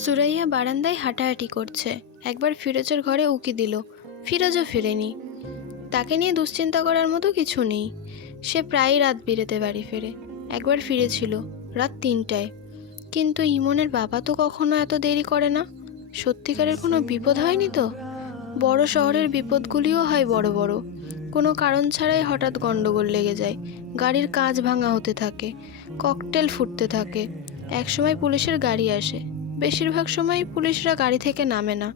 সুরাইয়া বারান্দায় হাঁটাহাঁটি করছে। একবার ফিরোজের ঘরে উকি দিল, ফিরোজও ফেরেনি। তাকে নিয়ে দুশ্চিন্তা করার মতো কিছু নেই। সে প্রায়ই রাত বিরেতে বাড়ি ফেরে। একবার ফিরেছিল রাত ৩টায়। কিন্তু ইমনের বাবা তো কখনো এত দেরি করে না। সত্যিকারের কোনো বিপদ হয়নি তো? বড় শহরের বিপদগুলিও হয় বড় বড়, কোনো কারণ ছাড়াই হঠাৎ গন্ডগোল লেগে যায়। গাড়ির কাঁচ ভাঙা হতে থাকে, ককটেল ফুটতে থাকে। একসময় পুলিশের গাড়ি আসে, বেশিরভাগ সময় পুলিশরা গাড়ি থেকে নামে না।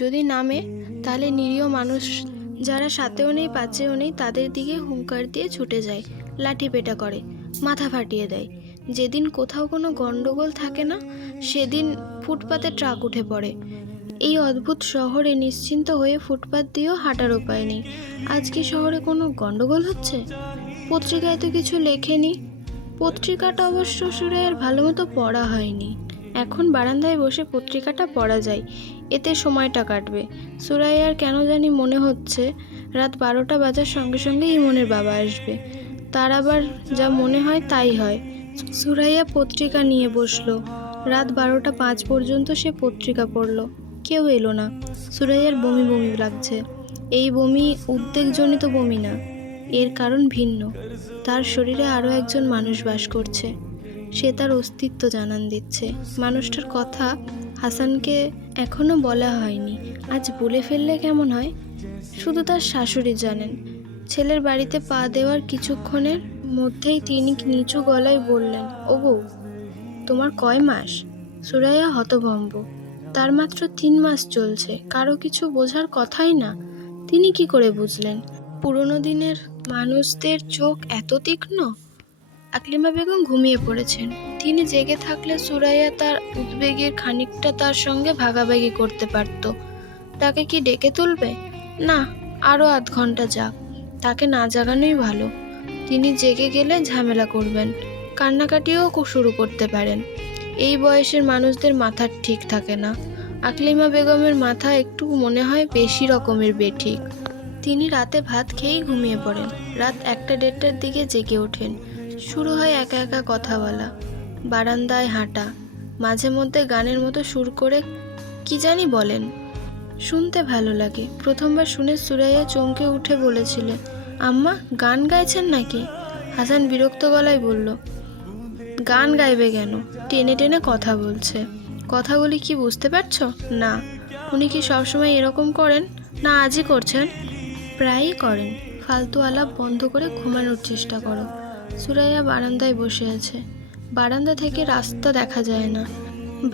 যদি নামে তাহলে নিরীহ মানুষ যারা সাথেও নেই পাচেও নেই তাদের দিকে হুঙ্কার দিয়ে ছুটে যায়, লাঠি পেটা করে, মাথা ফাটিয়ে দেয়। যেদিন কোথাও কোনো গন্ডগোল থাকে না সেদিন ফুটপাতে ট্রাক উঠে পড়ে। এই অদ্ভুত শহরে নিশ্চিন্ত হয়ে ফুটপাত দিয়েও হাঁটার উপায় নেই। আজ কি শহরে কোনো গন্ডগোল হচ্ছে? পত্রিকায় তো কিছু লেখেনি। পত্রিকাটা অবশ্য সুরাইয়ার ভালো মতো পড়া হয়নি। এখন বারান্দায় বসে পত্রিকাটা পড়া যায়, এতে সময়টা কাটবে। সুরাইয়ার কেন জানি মনে হচ্ছে রাত 12টা বাজার সঙ্গে সঙ্গে ইমনের বাবা আসবে। তার আবার যা মনে হয় তাই হয়। সুরাইয়া পত্রিকা নিয়ে বসলো। রাত 12টা 5 পর্যন্ত সে পত্রিকা পড়ল। কেউ এলো না। সুরাইয়ার বমি বমি লাগছে। এই বমি উদ্বেগজনিত বমি না, এর কারণ ভিন্ন। তার শরীরে আরও একজন মানুষ বাস করছে। সে তার অস্তিত্ব জানান দিচ্ছে। মানুষটার কথা হাসানকে এখনো বলা হয়নি। আজ বলে ফেললে কেমন হয়? শুধু তার শাশুড়ি জানেন। ছেলের বাড়িতে পা দেওয়ার কিছুক্ষণের মধ্যেই তিনি নিচু গলায় বললেন, ও বউ, তোমার কয় মাস? সুরাইয়া হতভম্ব। তার মাত্র 3 মাস চলছে। কারো কিছু বোঝার কথাই না। তিনি কি করে বুঝলেন? পুরনো দিনের মানুষদের চোখ এত তীক্ষ্ণ? আকলিমা বেগম ঘুমিয়ে পড়েছেন। তিনি জেগে থাকলে সুরাইয়া তার উদ্বেগের খানিকটা তার সঙ্গে ভাগাভাগি করতে পারত। তাকে কি ডেকে তুলবে? না, আরও আধ ঘন্টা যাক। তাকে না জাগানোই ভালো। তিনি জেগে গেলে ঝামেলা করবেন, কান্নাকাটিও শুরু করতে পারেন। এই বয়সের মানুষদের মাথা ঠিক থাকে না। আকলিমা বেগমের মাথা একটু মনে হয় বেশি রকমের বেঠিক। তিনি রাতে ভাত খেয়েই ঘুমিয়ে পড়েন। রাত 1টা 1:30টার দিকে জেগে ওঠেন। শুরু হয় একা একা কথা বলা, বারান্দায় হাঁটা, মাঝে মধ্যে গানের মতো সুর করে কি জানি বলেন। শুনতে ভালো লাগে। প্রথমবার শুনে সুরাইয়া চমকে উঠে বলেছিল, আম্মা গান গাইছেন নাকি? হাসান বিরক্ত গলায় বলল, গান গাইবে কেন? টেনে টেনে কথা বলছে। কথাগুলি কি বুঝতে পারছো না? উনি কি সবসময় এরকম করেন, না আজই করছেন? প্রায়ই করেন। ফালতু আলাপ বন্ধ করে ঘুমানোর চেষ্টা করো। সুরাইয়া বারান্দায় বসে আছে। বারান্দা থেকে রাস্তা দেখা যায় না।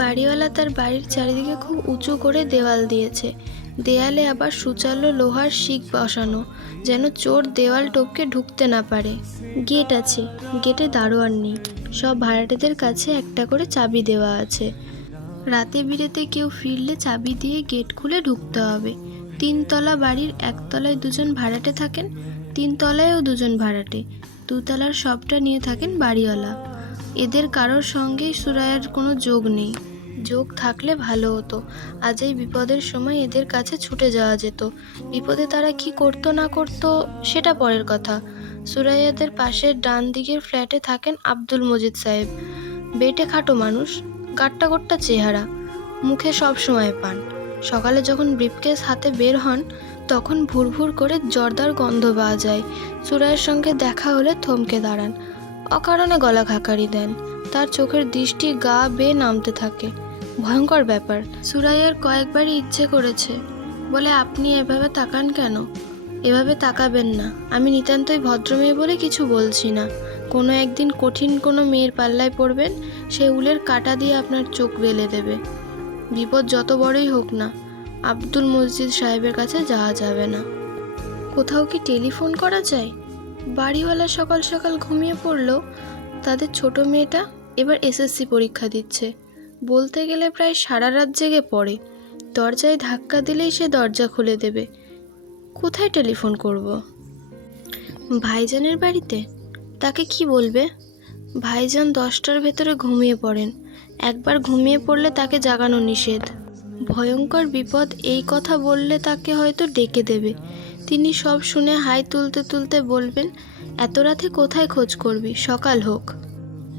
বাড়িওয়ালা তার বাড়ির চারিদিকে খুব উঁচু করে দেওয়াল দিয়েছে। দেয়ালে আবার সুচালো লোহার শিক বসানো, যেন চোর দেওয়াল টপকে ঢুকতে না পারে। গেট আছে, গেটে দারোয়ান নেই। সব ভাড়াটেদের কাছে একটা করে চাবি দেওয়া আছে। রাতে বিরেতে কেউ ফিরলে চাবি দিয়ে গেট খুলে ঢুকতে হবে। 3তলা বাড়ির 1তলায় 2জন ভাড়াটে থাকেন, 3তলায়ও 2জন ভাড়াটে, 2তলার সবটা নিয়ে থাকেন বাড়িওয়ালা। এদের কারোর সঙ্গে সুরাইয়ার কোনো যোগ নেই। যোগ থাকলে ভালো হতো। আজ এই বিপদের সময় এদের কাছে ছুটে যাওয়া যেত। বিপদে তারা কি করতো না করতো সেটা পরের কথা। সুরাইয়াদের পাশের ডান দিকের ফ্ল্যাটে থাকেন আব্দুল মজিদ সাহেব। বেটে খাটো মানুষ, গাট্টা গোট্টা চেহারা, মুখে সব সময় পান। সকালে যখন ব্রিফকেস হাতে বের হন তখন ভুরভুর করে জর্দার গন্ধ পাওয়া যায়। সুরাইয়ের সঙ্গে দেখা হলে থমকে দাঁড়ান, অকারণে গলা খাকারি দেন। তার চোখের দৃষ্টি গা বেয়ে নামতে থাকে। ভয়ঙ্কর ব্যাপার। সুরাইয়ার কয়েকবারই ইচ্ছে করেছে বলে, আপনি এভাবে তাকান কেন? এভাবে তাকাবেন না। আমি নিতান্তই ভদ্রমেয়ে বলে কিছু বলছি না। কোনো একদিন কঠিন কোনো মেয়ের পাল্লায় পড়বেন, সে উলের কাঁটা দিয়ে আপনার চোখ বেলে দেবে। বিপদ যত বড়ই হোক না, আব্দুল মজিদ সাহেবের কাছে যাওয়া যাবে না। কোথাও কি টেলিফোন করা যায়? বাড়িওয়ালা সকাল সকাল ঘুমিয়ে পড়লো। তাদের ছোট মেয়েটা এবার এসএসসি পরীক্ষা দিচ্ছে। বলতে গেলে প্রায় সারা রাত জেগে পড়ে। দরজায় ধাক্কা দিলেই সে দরজা খুলে দেবে। কোথায় টেলিফোন করব? ভাইজানের বাড়িতে? তাকে কি বলবে? ভাইজান 10টার ভেতরে ঘুমিয়ে পড়েন। একবার ঘুমিয়ে পড়লে তাকে জাগানো নিষেধ। ভয়ঙ্কর বিপদ এই কথা বললে তাকে হয়তো ডেকে দেবে। তিনি সব শুনে হাই তুলতে তুলতে বলবেন, এত রাতে কোথায় খোঁজ করবি, সকাল হোক।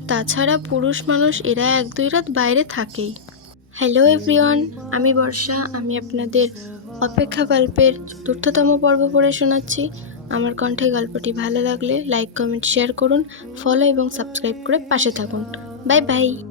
তাছাড়া পুরুষ মানুষ এরা 1-2 রাত বাইরে থাকেই। হ্যালো এভরিওয়ান, আমি বর্ষা। আমি আপনাদের অপেক্ষা গল্পের ৪র্থতম পর্ব পড়ে শোনাচ্ছি। আমার কণ্ঠে গল্পটি ভালো লাগলে লাইক, কমেন্ট, শেয়ার করুন, ফলো এবং সাবস্ক্রাইব করে পাশে থাকুন। Bye bye.